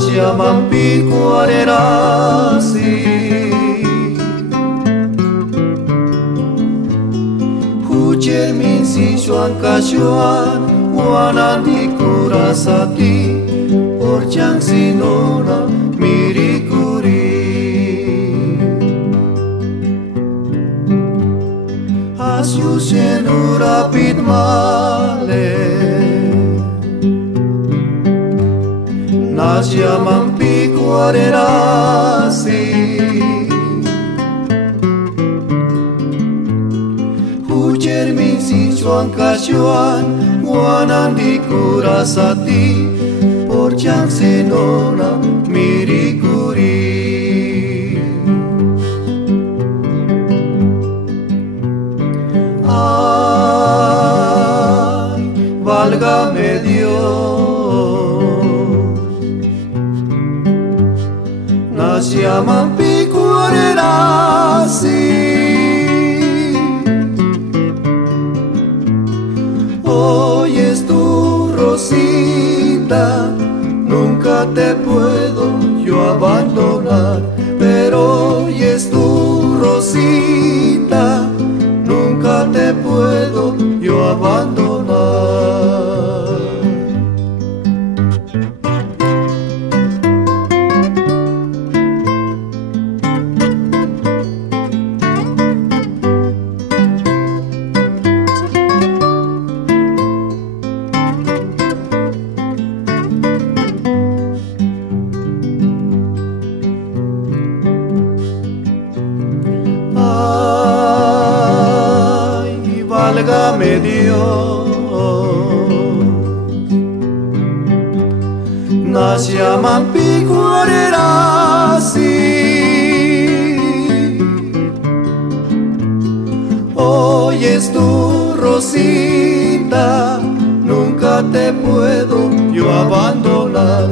llaman picuarerasi hujan min si chuan kashuan wanan di kurasati porjang sinona mirikuri asyu senurapit male nas llaman picuarerasi hujan min si chuan kashuan wanan di kurasati porjang sinona mirikuri ay válgame Dios nas llaman picuarerasi hoy es tu Rosita, nunca te puedo yo abandonar, pero hoy es tu Rosita, nunca te puedo yo abandonar. Válgame Dios, nas llaman picuarerasi hoy es tu Rosita, nunca te puedo yo abandonar.